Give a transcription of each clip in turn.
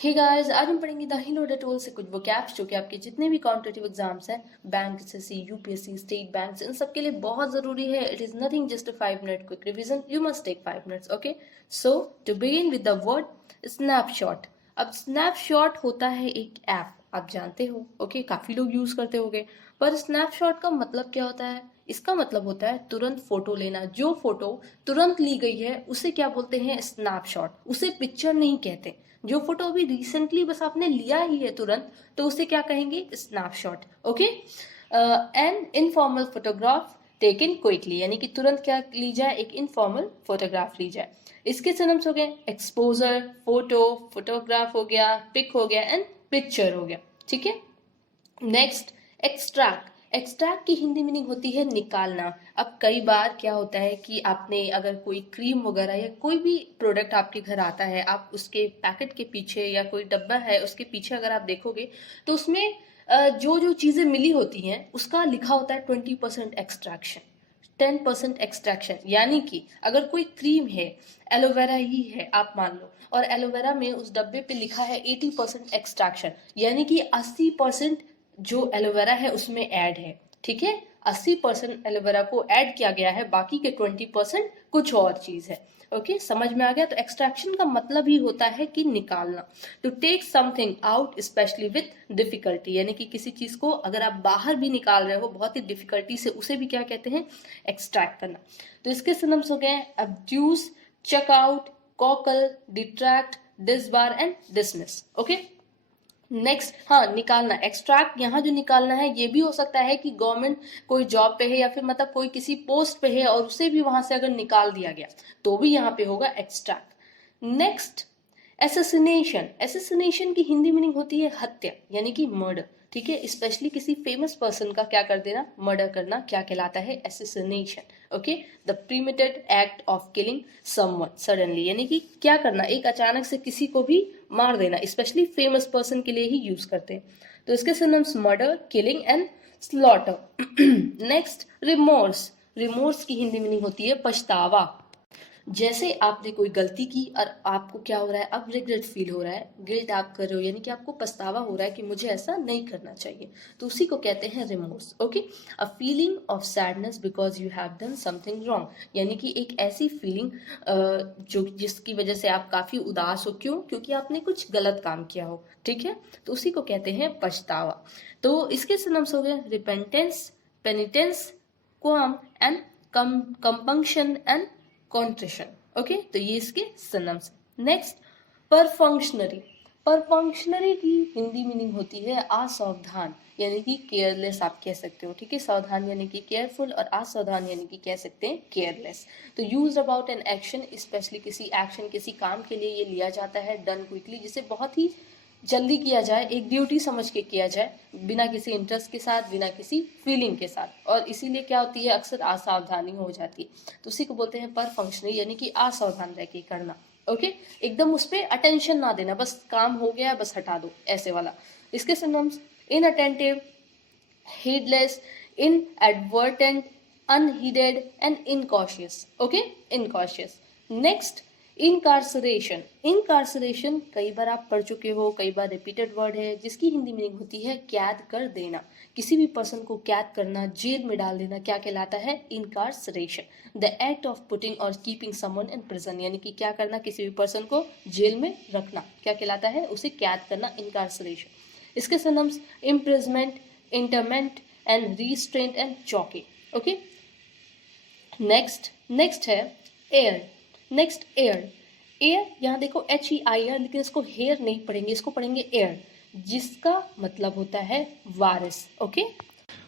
Hey guys, आज हम पढ़ेंगे द हिलोडा टूल से कुछ वोकैब्स जो कि आपके जितने भी कॉम्पिटिटिव एग्जाम्स हैं, bank, SSC, UPSC, state banks, इन सब के लिए बहुत जरूरी है. It is nothing just a 5 minute quick revision. You must take 5 minutes. Okay, so to begin with the word snapshot. अब स्नैपशॉट होता है एक ऐप, आप जानते हो. ओके, काफी लोग यूज करते होंगे. पर स्नैपशॉट का मतलब क्या होता है? इसका मतलब होता है तुरंत फोटो लेना. जो फोटो तुरंत ली गई है उसे क्या बोलते हैं? स्नैपशॉट. उसे पिक्चर नहीं कहते. जो फोटो अभी रिसेंटली बस आपने लिया ही है तुरंत, तो उसे क्या कहेंगे? Snapshot. Okay. An informal photograph taken quickly, यानी कि तुरंत क्या ली जाए? एक इनफॉर्मल फोटोग्राफ ली जाए. इसके सिनोनिम्स हो गए एक्सपोजर, फोटो, फोटोग्राफ हो गया, पिक हो गया एंड पिक्चर हो गया. ठीक है. Next, extract. एक्सट्रैक्ट की हिंदी मीनिंग होती है निकालना. अब कई बार क्या होता है कि आपने अगर कोई क्रीम वगैरह या कोई भी प्रोडक्ट आपके घर आता है, आप उसके पैकेट के पीछे या कोई डब्बा है उसके पीछे अगर आप देखोगे तो उसमें जो जो चीज़ें मिली होती हैं उसका लिखा होता है 20% एक्सट्रैक्शन, 10% एक्सट्रैक्शन. यानी कि अगर कोई क्रीम है, एलोवेरा ही है आप मान लो, और एलोवेरा में उस डब्बे पे लिखा है 80% एक्सट्रैक्शन, यानी कि 80% जो एलोवेरा है उसमें ऐड है. ठीक है, 80% एलोवेरा को ऐड किया गया है, बाकी के 20% कुछ और चीज है. ओके, समझ में आ गया. तो एक्सट्रैक्शन का मतलब ही होता है कि निकालना. To take something out specially with difficulty, यानी कि किसी चीज को अगर आप बाहर भी निकाल रहे हो बहुत ही डिफिकल्टी से, उसे भी क्या कहते हैं? एक्सट्रैक्ट करना. तो इसके सिनोनिम्स हो गए abduce, check out, cockle, detract, disbar and dismiss. Okay. Next, हाँ, निकालना. एक्सट्रैक्ट यहाँ जो निकालना है ये भी हो सकता है कि गवर्नमेंट कोई जॉब पे है या फिर मतलब कोई किसी पोस्ट पे है और उसे भी वहां से अगर निकाल दिया गया तो भी यहाँ पे होगा एक्सट्रैक्ट. Next, assassination. एसेसिनेशन की हिंदी मीनिंग होती है हत्या, यानी कि मर्डर. ठीक है, स्पेशली किसी फेमस पर्सन का क्या कर देना? मर्डर करना, क्या कहलाता है? Assassination. Okay. The premeditated act of killing someone suddenly, यानी कि क्या करना? एक अचानक से किसी को भी मार देना. स्पेशली फेमस पर्सन के लिए ही यूज करते हैं. तो इसके synonyms murder, killing and slaughter. Next, remorse. Remorse की हिंदी मीनिंग होती है पछतावा. जैसे आपने कोई गलती की और आपको क्या हो रहा है? अब रिग्रेट फील हो रहा है, गिल्ट आप कर रहे हो, यानी कि आपको पछतावा हो रहा है कि मुझे ऐसा नहीं करना चाहिए, तो उसी को कहते हैं remorse. Okay. A feeling of sadness because you have done something wrong, यानी कि एक ऐसी फीलिंग जो जिसकी वजह से आप काफी उदास हो. क्यों? क्योंकि आपने कुछ गलत काम किया हो. ठीक है, तो उसी को कहते हैं पछतावा. तो इसके सिनोनिम्स हो गए repentance, penitence, qualm and compunction and contrition. Okay, तो ये इसके सिनोनिम्स. नेक्स्ट, परफंक्शनरी. परफंक्शनरी की हिंदी मीनिंग होती है असावधान, यानी कि केयरलेस आप कह सकते हो. ठीक है, सावधान यानी कि केयरफुल और असावधान यानी कि कह सकते हैं केयरलेस. तो use about an action, specially किसी एक्शन, किसी काम के लिए ये लिया जाता है. डन क्विकली, जिसे बहुत ही जल्दी किया जाए, एक ड्यूटी समझ के किया जाए, बिना किसी इंटरेस्ट के साथ, बिना किसी फीलिंग के साथ, और इसीलिए क्या होती है? अक्सर असावधानी हो जाती है. तो उसी को बोलते हैं पर फंक्शनरी, यानी कि असावधान रह के करना. ओके. एकदम उस पर अटेंशन ना देना, बस काम हो गया बस हटा दो, ऐसे वाला. इसके synonyms inattentive, heedless, inadvertent, unheeded and incautious. Okay, incautious. Next, incarceration. Incarceration कई बार आप पढ़ चुके हो, कई बार रिपीटेड वर्ड है, जिसकी हिंदी मीनिंग होती है कैद कर देना. किसी भी पर्सन को कैद करना, जेल में डाल देना, क्या कहलाता है? इनकार्सरेशन. द एक्ट ऑफ पुटिंग और कीपिंग समवन इन प्रिजन, यानी कि क्या करना? किसी भी पर्सन को जेल में रखना, क्या कहलाता है? उसे कैद करना, इनकार्सरेशन. इसके synonyms imprisonment, internment and restraint and चौकी. ओके. नेक्स्ट है एयर. Next, heir. एयर, यहाँ देखो HEIR, लेकिन इसको हेयर नहीं पढ़ेंगे, इसको पढ़ेंगे एयर, जिसका मतलब होता है वारिस. ओके.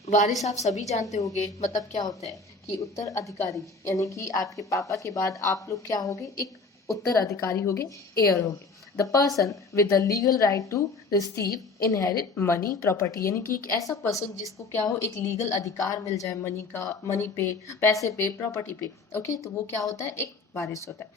वारिस आप सभी जानते होंगे, मतलब क्या होता है कि उत्तराधिकारी, यानी कि आपके पापा के बाद आप लोग क्या होगे? एक उत्तराधिकारी होगे, एयर होगे. The person with the legal right to receive inherit money property, यानी कि एक ऐसा पर्सन जिसको क्या हो? एक लीगल अधिकार मिल जाए मनी का, मनी पे, पैसे पे, प्रॉपर्टी पे. ओके, तो वो क्या होता है? एक वारिस होता है.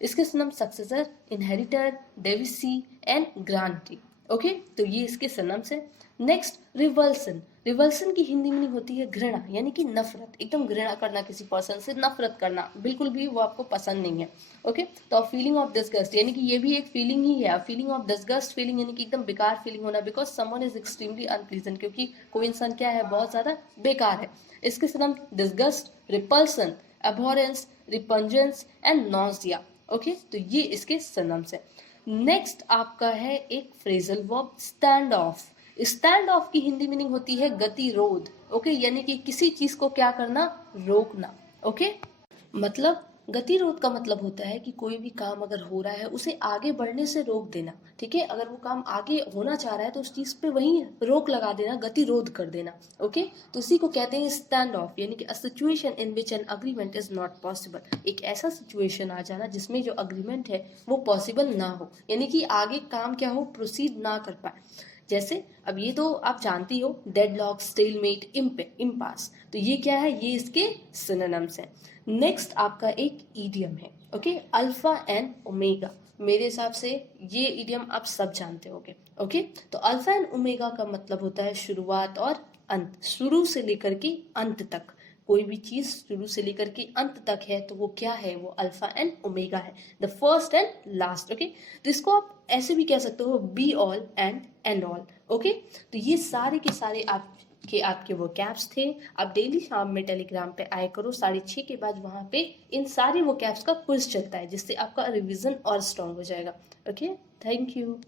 इसके नाम सक्सेसर, इनहेरिटर, डेविसी एंड ग्रांटी. ओके, तो ये इसके सिनोनिम्स है। नेक्स्ट, रिवल्सन। रिवल्सन की हिंदी मीनिंग होती है घृणा, यानी कि नफरत, एकदम घृणा करना, किसी पर्सन से नफरत करना, बिल्कुल भी वो आपको पसंद नहीं है। ओके, तो फीलिंग ऑफ डिसगस्ट, यानी कि ये भी एक फीलिंग ही है। फीलिंग ऑफ डिसगस्ट फीलिंग, यानी कि एकदम बेकार फीलिंग होना, because someone is extremely unpleasant, क्योंकि कोई इंसान क्या है, बहुत ज्यादा बेकार है। इसके synonym disgust, repulsion, abhorrence, repugnance and nausea। Okay, तो ये इसके सिनोनिम्स है। नेक्स्ट आपका है एक phrasal verb, stand of. Stand of की हिंदी मीनिंग होती है गतिरोध। ओके, यानी कि किसी चीज को क्या करना, रोकना। ओके, मतलब गतिरोध का मतलब होता है कि कोई भी काम अगर हो रहा है उसे आगे बढ़ने से रोक देना। ठीक है, अगर वो काम आगे होना चाह रहा है तो उस चीज पे वहीं रोक लगा देना, गतिरोध कर देना। ओके, तो उसी को कहते हैं स्टैंड ऑफ, यानी कि a situation in which an agreement is not possible. एक ऐसा सिचुएशन आ जाना जिसमें जो अग्रीमेंट है वो पॉसिबल ना हो, यानी कि आगे काम क्या हो, प्रोसीड ना कर पाए। जैसे अब ये तो आप जानती हो, डेडलॉक, स्टेलमेट, इम्पास, तो ये क्या है, ये इसके सिनोनिम्स हैं। नेक्स्ट आपका एक ईडियम है। Okay, alpha and omega. मेरे हिसाब से ये ईडियम आप सब जानते होंगे। ओके, तो अल्फा एंड ओमेगा का मतलब होता है शुरुआत और अंत, शुरू से लेकर के अंत तक। कोई भी चीज शुरू से लेकर के अंत तक है तो वो क्या है, वो अल्फा एंड ओमेगा है, the first and last. Okay, तो इसको आप ऐसे भी कह सकते हो, be all and and all. Okay, तो ये सारे के सारे आपके वो कैप्स थे। आप डेली शाम में टेलीग्राम पे आया करो, 6:30 के बाद वहां पे इन सारे वो कैप्स का क्विज चलता है, जिससे आपका रिवीजन और स्ट्रांग हो जाएगा। Okay, thank you.